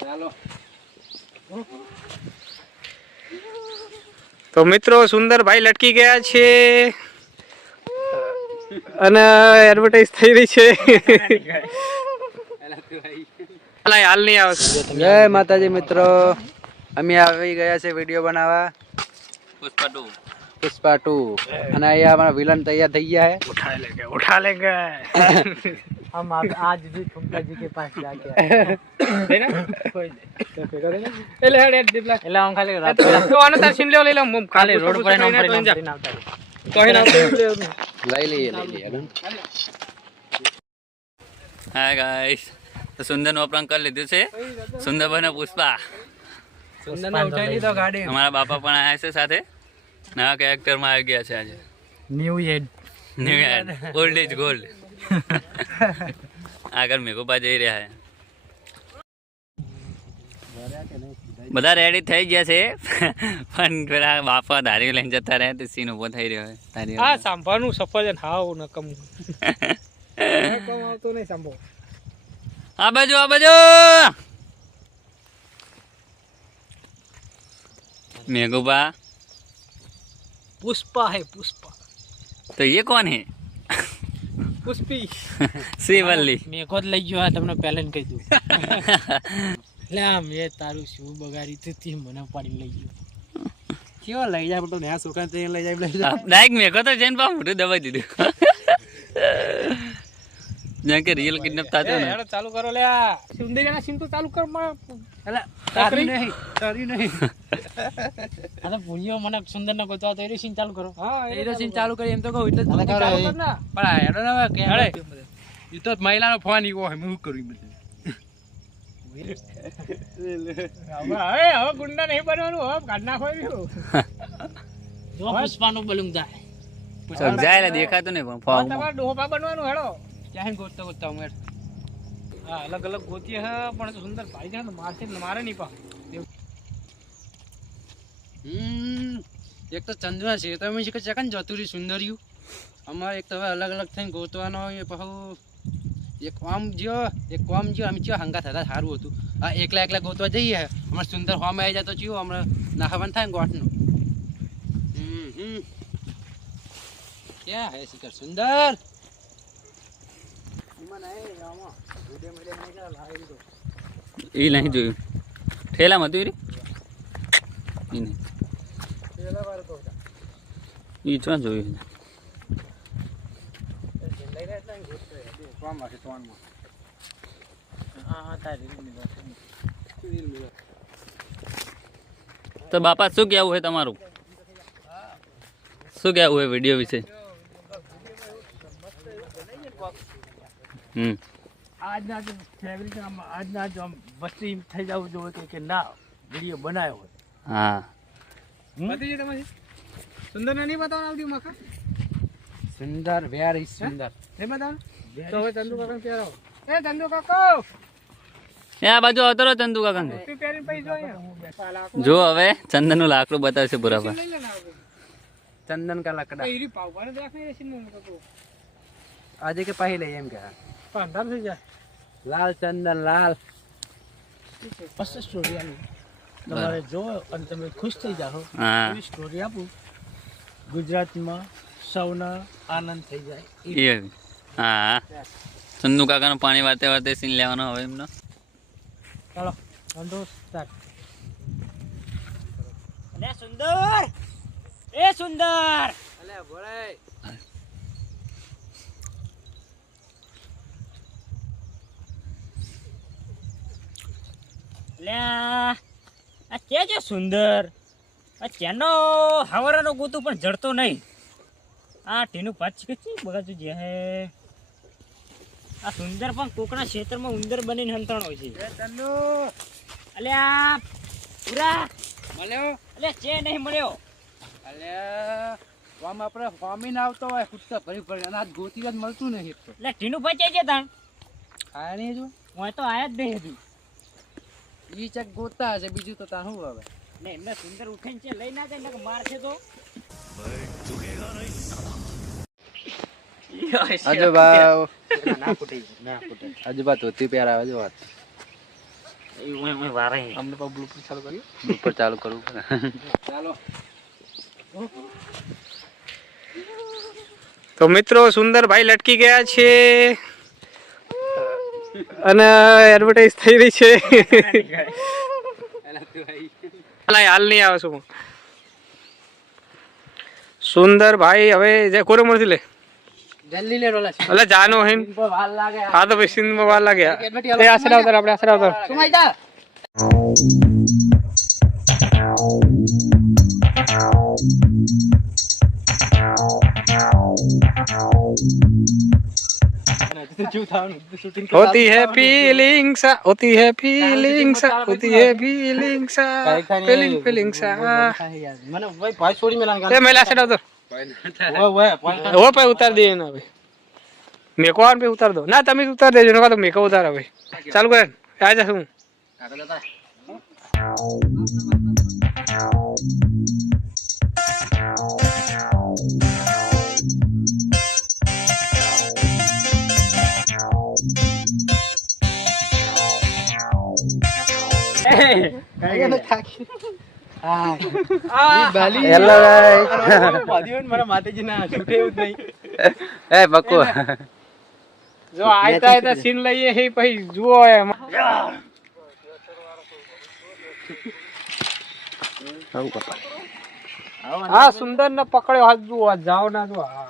ચાલો તો મિત્રો સુંદરભાઈ લટકી ગયા છે અને એડવર્ટાઇઝ થઈ રહી છે. હાલ નહીં આવશે. જય માતાજી મિત્રો, અમે આવી ગયા છે વિડીયો બનાવવા પુષ્પા 2 અને અહીંયા અમારા વિલન તૈયાર થઈ ગયા है. उठा लेंगे हम आज भी ठुमका जी के पास जाके देना कोई એટલે હેડ હેડ દીપલા એટલે હું ખાલી તો આનો તાર સીન લેવો લઈ લઉં હું ખાલી રોડ પર નામ કરીને આવતા તો હે ના લઈ લઈએ हाय गाइस तो सुंदर नो अपरांक कर લીધું છે સુંદર બને પુષ્પા સુંદર ને ઉઠાઈ દીધો ગાડી. અમારા બાપા પણ આયા છે સાથે નવા કેરેક્ટર માં આવી ગયા છે આજે new year new year old is gold આગળ મેઘોબા જઈ રહ્યા છે બધા રેડી થઈ ગયા છે પણ પેલા બાપા ધારી લઈને જતા રહ્યા તો સીન ઉભો થઈ રહ્યો છે તારી આ સાંભાનું સફરજન હાવ નકમ નકમ આવતો નહીં સાંભો. આ બાજુ मेघोबा पुष्पा है पुष्पा तो ये कौन है पुष्पी श्रीवल्ली મેં ખોદ લઈ ગયો તમને પહેલા ને કહી દઉં એટલે આ મેં તારું શું બગાડી તું તે મને પાડી લઈ ગયો કેવો લઈ જાય તો ન્યા સુકાન તે લઈ જાય डायरेक्ट मेघो तो जैन पा मोटू दबा દીધું જ્યાં કે રિયલ કિડનેપ થતો ને હેડ ચાલુ કરો લે આ સુંદરીના સીન તો ચાલુ કર માં એટલે તારી નહીં આ તો ભૂલ્યો મને સુંદર ને ગોતવા તો એ સીન ચાલુ કરો. હા એરો સીન ચાલુ કરી એમ તો કહું એટલે ચાલુ કર ના પણ આ હેડો ના કે ઈ તો મહિલાનો ફોન ઈવો હે હું કરું બધું હવે ગુંડા નહીં બનવાનું હવે કાઢ નાખો રહ્યું જો પુષ્પાનું બલૂન થાય સમજાય દેખાતું નહીં પણ ફોર્મ તમારે ડોહા બનવાનું હેડો ક્યાં ગોતતા હું હા અલગ અલગ ગોતીએ હે પણ સુંદર ભાઈ જાય તો મારશે ને મારે નહીં પા એક તો ચંદ્રા છે તો અમે શીખે ચકન જતું રહ્યું સુંદર્યું અમારે એક તો હવે અલગ અલગ થઈને ગોતવાનો હોય પાછું એક કામ અમે ચિયો હંગા થતા સારું હતું આ એકલા ગોતવા જઈએ અમારે સુંદર હોમ આવી જાય તો ચિયો હમણાં નાખવાનું થાય ને ગોઠનું ક્યાં હે શિખર સુંદર એ નહીં જોયું ઠેલામાં હતું એ નહીં એ ક્યાં જોયું તો બાપા શું કહેવું છે તમારું શું કહેવું છે વિડીયો વિશે આજના જ ફેવરિટ આજના જ વસ્તી થઈ જવું જોઈએ કે ના વિડીયો બનાવ્યો હોય. હા બધી છે તમારી સુંદર ને નહીં બતાવવાનું આવતી મખા સુંદર વેર ઇઝ સુંદર નહીં બતાવવાનું તો હવે ચંદુ કાકા પહેરાવો એ ચંદુ કાકો એ આ બાજુ આવતો રહો ચંદુ કાકા ટોપી પહેરીને પૈ જો અહીંયા જો હવે ચંદન નું લાકડું બતાવશે બરાબર લઈ લે ના ચંદન કા લકડા ઈરી પાવવાને રાખી રહેશે ને કાકો આજે કે પાહી લઈ એમ કે પાંધાર થઈ જાય લાલ ચંદન લાલ બસ સ્ટોરી આની તમારે જો અને તમે ખુશ થઈ જાઓ હા એવી સ્ટોરી આપું ગુજરાતમાં સૌના આનંદ થઈ જાય એ હા ચંદુ કાકાનું પાણી વાતે વાતે સીન લેવાનો હવે એમનો ચાલો ધંધો સ્ટાર્ટ. અલે સુંદર એ સુંદર અલે બોલે લે આ કે છે સુંદર આ ચેનો હવરાનો ગોતું પણ જડતો નહીં. આ ટીનું પાછ કે બગાજુ જે હે આ સુંદર પણ કોકના ક્ષેત્રમાં ઉંદર બનીને હંતાણ હોય છે. એ ચંદુ અલે આ પૂરા મળ્યો અલે ચે નહીં મળ્યો. અલે ફોર્મ આપણે ફોર્મી ના આવતો હોય કુત્તા ભરી અને આજ ગોતી જ મળતું નહીં એક તો એટલે ટીનું પચાઈ છે તાણ આયા નહીં જો હું તો આયા જ નહીં હજુ. ઈ ચક ગોતા હશે બીજું તો તા શું હવે ને એમને સુંદર ઉઠીને છે લઈ ના જાય ને માર છે તો આજોબા ના ફૂટે આજોબા ધોતી પહેરાવે જો વાત વારે અમને પણ બ્લુટૂથ ચાલુ કર્યું. ઉપર ચાલુ કરવું પડે. ચાલો. તો મિત્રો સુંદરભાઈ લટકી ગયા છે અને એડવર્ટાઇઝ થઈ રહી છે. હાલ નહીં આવે શું સુંદરભાઈ હવે જે કોરમરથી લે જલ્દી લે રોલા. એટલે જાનો હે વાર લાગે. હા તો પછી સિંધમાં વાર લાગે. એ આશરે આવતા આપણે આશરે આવતા સુમાઈ જા. होती है फीलिंग्स होती है फीलिंग्स होती है फीलिंग्स फीलिंग फीलिंग्स મને ભાઈ ભાઈ છોડી મેલા. એ મેલા આશરે આવતો वो पे उतार दिए ना भाई मेको ऑन पे उतार दो ना तमी उतार दे जो तो मेको उतार भाई चालू कर आ जा हूं હેલો ગાઈસ. મારા માતાજી ના છૂટે એવું જ નહીં. એ બકુ जो आयता है सीन लइए हे भाई जुओ है हाँ सुंदर ने पकड़े हाथ जुओ जाओ ना जो हाँ